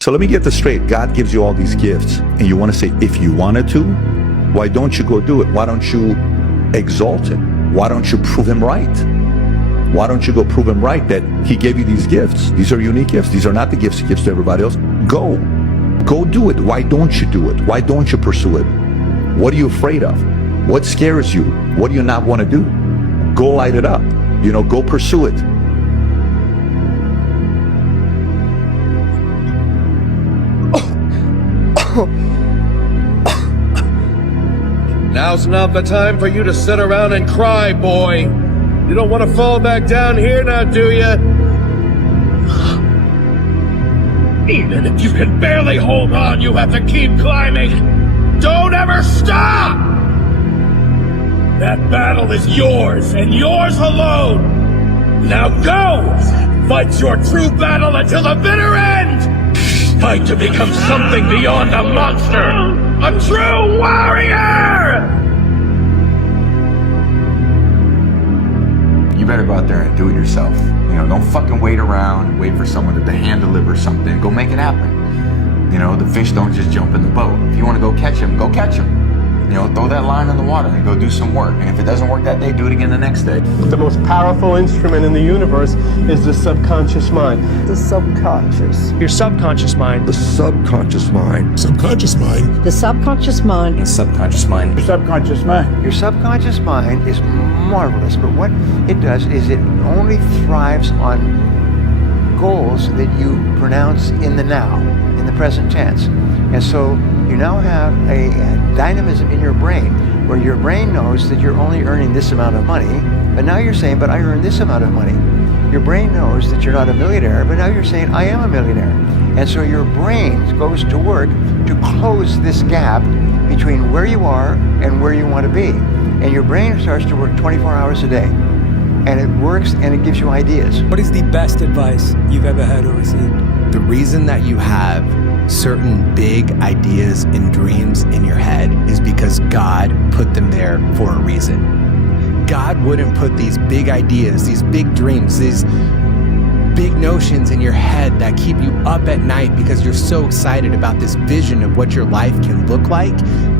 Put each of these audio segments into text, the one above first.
So let me get this straight. God gives you all these gifts, and you want to say, if you wanted to, why don't you go do it? Why don't you exalt him? Why don't you prove him right? Why don't you go prove him right that he gave you these gifts? These are unique gifts. These are not the gifts he gives to everybody else. Go do it. Why don't you do it? Why don't you pursue it? What are you afraid of? What scares you? What do you not want to do? Go light it up. Go pursue it. Now's not the time for you to sit around and cry, boy. You don't want to fall back down here now, do you? Even if you can barely hold on, you have to keep climbing. Don't ever stop! That battle is yours, and yours alone. Now go! Fight your true battle until the bitter end! Fight to become something beyond a monster! A true warrior! You better go out there and do it yourself. Don't fucking wait around, wait for someone to hand deliver something. Go make it happen. The fish don't just jump in the boat. If you want to go catch them, go catch them. Throw that line in the water and go do some work. And if it doesn't work that day, do it again the next day. The most powerful instrument in the universe is the subconscious mind. The subconscious. Your subconscious mind. The subconscious mind. Subconscious mind. The subconscious mind. The subconscious mind. Your subconscious mind. Your subconscious mind is marvelous, but what it does is it only thrives on goals that you pronounce in the now, in the present tense. And so you now have a dynamism in your brain where your brain knows that you're only earning this amount of money, but now you're saying, but I earn this amount of money. Your brain knows that you're not a millionaire, but now you're saying, I am a millionaire. And so your brain goes to work to close this gap between where you are and where you want to be. And your brain starts to work 24 hours a day. And it works and it gives you ideas. What is the best advice you've ever had or received? The reason that you have certain big ideas and dreams in your head is because God put them there for a reason. God wouldn't put these big ideas, these big dreams, these big notions in your head that keep you up at night because you're so excited about this vision of what your life can look like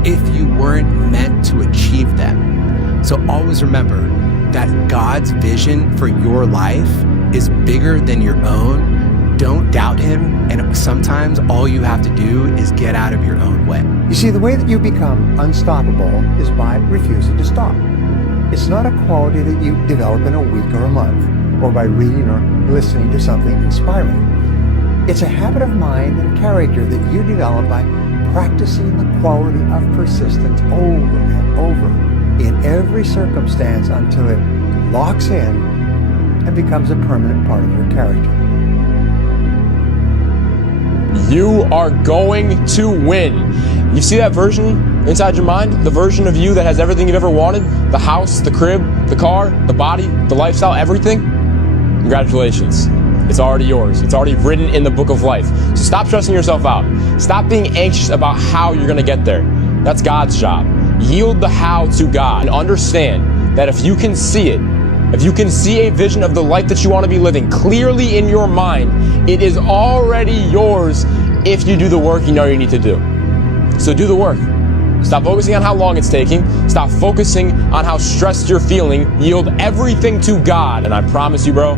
if you weren't meant to achieve them. So always remember that God's vision for your life is bigger than your own. Don't doubt him, and sometimes all you have to do is get out of your own way. You see, the way that you become unstoppable is by refusing to stop. It's not a quality that you develop in a week or a month, or by reading or listening to something inspiring. It's a habit of mind and character that you develop by practicing the quality of persistence over and over in every circumstance until it locks in and becomes a permanent part of your character. You are going to win. You see that version inside your mind? The version of you that has everything you've ever wanted? The house, the crib, the car, the body, the lifestyle, everything? Congratulations. It's already yours. It's already written in the book of life. So stop stressing yourself out. Stop being anxious about how you're going to get there. That's God's job. Yield the how to God and understand that if you can see it, if you can see a vision of the life that you want to be living clearly in your mind, it is already yours if you do the work you know you need to do. So do the work. Stop focusing on how long it's taking. Stop focusing on how stressed you're feeling. Yield everything to God. And I promise you, bro,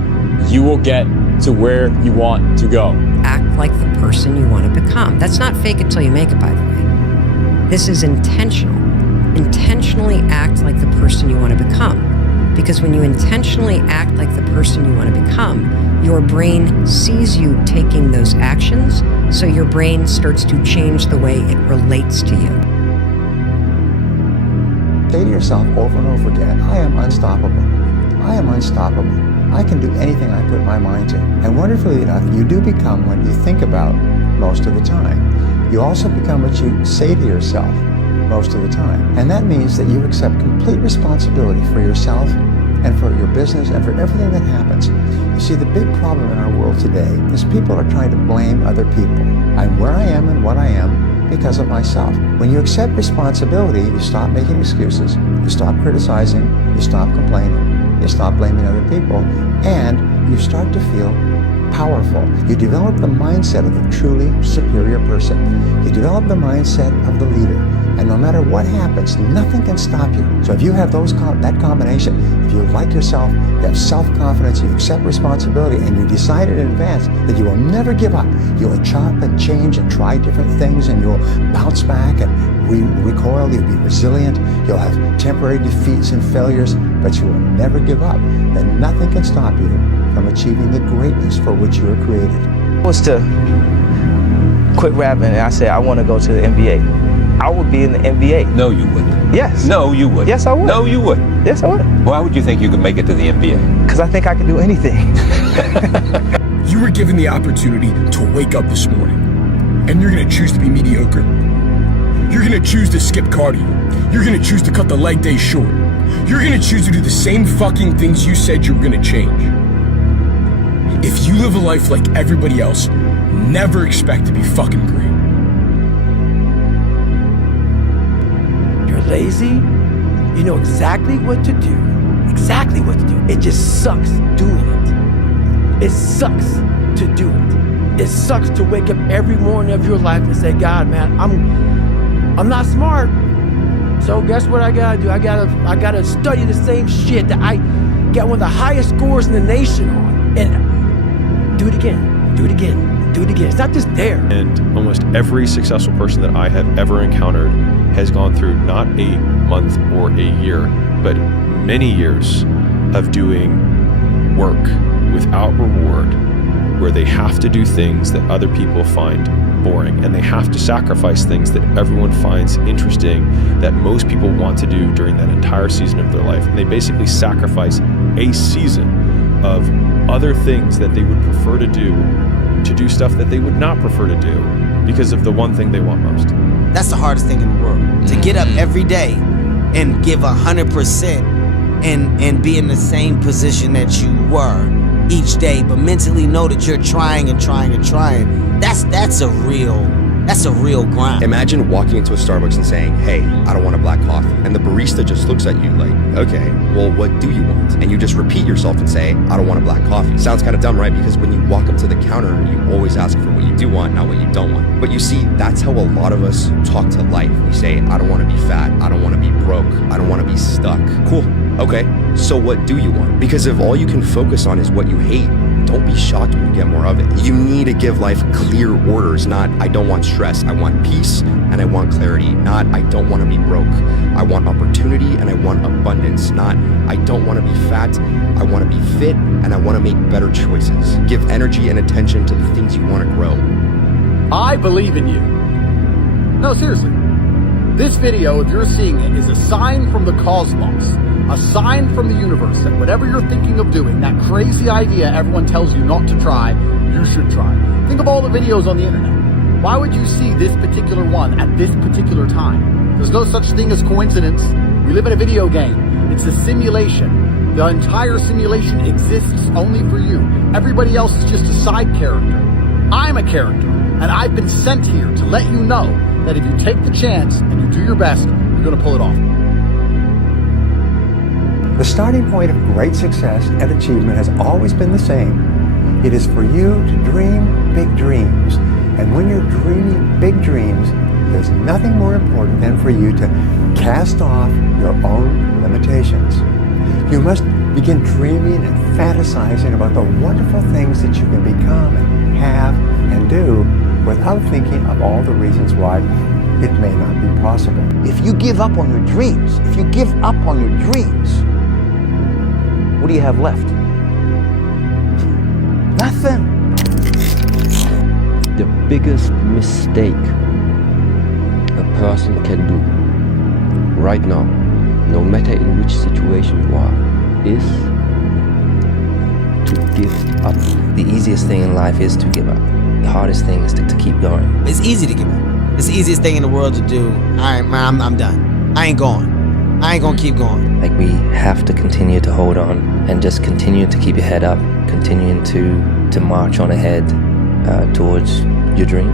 you will get to where you want to go. Act like the person you want to become. That's not fake it till you make it, by the way. This is intentional. Intentionally act like the person you want to become. Because when you intentionally act like the person you want to become, your brain sees you taking those actions, so your brain starts to change the way it relates to you. Say to yourself over and over again, I am unstoppable. I am unstoppable. I can do anything I put my mind to. And wonderfully enough, you do become what you think about most of the time. You also become what you say to yourself most of the time. And that means that you accept complete responsibility for yourself and for your business and for everything that happens. You see, the big problem in our world today is people are trying to blame other people. I'm where I am and what I am because of myself. When you accept responsibility, you stop making excuses, you stop criticizing, you stop complaining, you stop blaming other people, and you start to feel powerful. You develop the mindset of the truly superior person. You develop the mindset of the leader. And no matter what happens, nothing can stop you. So if you have that combination, if you like yourself, you have self-confidence, you accept responsibility, and you decide in advance that you will never give up. You will chop and change and try different things, and you'll bounce back and recoil. You'll be resilient. You'll have temporary defeats and failures, but you will never give up. Then nothing can stop you from achieving the greatness for which you were created. I was to quit rapping and I said, I want to go to the NBA. I would be in the NBA. No, you wouldn't. Yes. No, you wouldn't. Yes, I would. No, you wouldn't. Yes, I would. Why would you think you could make it to the NBA? Because I think I can do anything. You were given the opportunity to wake up this morning, and you're going to choose to be mediocre. You're going to choose to skip cardio. You're going to choose to cut the leg day short. You're going to choose to do the same fucking things you said you were going to change. If you live a life like everybody else, never expect to be fucking great. You're lazy. You know exactly what to do. Exactly what to do. It just sucks doing it. It sucks to do it. It sucks to wake up every morning of your life and say, God, man, I'm not smart. So guess what I gotta do? I gotta study the same shit that I got one of the highest scores in the nation on. And do it again, do it again, do it again. It's not just there. And almost every successful person that I have ever encountered has gone through not a month or a year, but many years of doing work without reward, where they have to do things that other people find boring, and they have to sacrifice things that everyone finds interesting, that most people want to do during that entire season of their life. And they basically sacrifice a season of other things that they would prefer to do stuff that they would not prefer to do because of the one thing they want most. That's the hardest thing in the world, to get up every day and give 100% and be in the same position that you were each day, but mentally know that you're trying and trying and trying. That's a real grind. Imagine walking into a Starbucks and saying, hey, I don't want a black coffee. And the barista just looks at you like, okay, well, what do you want? And you just repeat yourself and say, I don't want a black coffee. Sounds kind of dumb, right? Because when you walk up to the counter, you always ask for what you do want, not what you don't want. But you see, that's how a lot of us talk to life. We say, I don't want to be fat. I don't want to be broke. I don't want to be stuck. Cool. Okay, so what do you want? Because if all you can focus on is what you hate, don't be shocked when you get more of it. You need to give life clear orders, not I don't want stress, I want peace and I want clarity, not I don't want to be broke. I want opportunity and I want abundance, not I don't want to be fat, I want to be fit and I want to make better choices. Give energy and attention to the things you want to grow. I believe in you. No, seriously. This video, if you're seeing it, is a sign from the cosmos. A sign from the universe that whatever you're thinking of doing, that crazy idea everyone tells you not to try, you should try. Think of all the videos on the internet. Why would you see this particular one at this particular time? There's no such thing as coincidence. We live in a video game. It's a simulation. The entire simulation exists only for you. Everybody else is just a side character. I'm a character, and I've been sent here to let you know that if you take the chance and you do your best, you're going to pull it off. The starting point of great success and achievement has always been the same. It is for you to dream big dreams. And when you're dreaming big dreams, there's nothing more important than for you to cast off your own limitations. You must begin dreaming and fantasizing about the wonderful things that you can become and have and do without thinking of all the reasons why it may not be possible. If you give up on your dreams, what do you have left? Nothing. The biggest mistake a person can do right now, no matter in which situation you are, is to give up. The easiest thing in life is to give up. The hardest thing is to keep going. It's easy to give up. It's the easiest thing in the world to do. All right, man, I'm done. I ain't going. I ain't gonna keep going. Like, we have to continue to hold on and just continue to keep your head up, continuing to march on ahead towards your dream.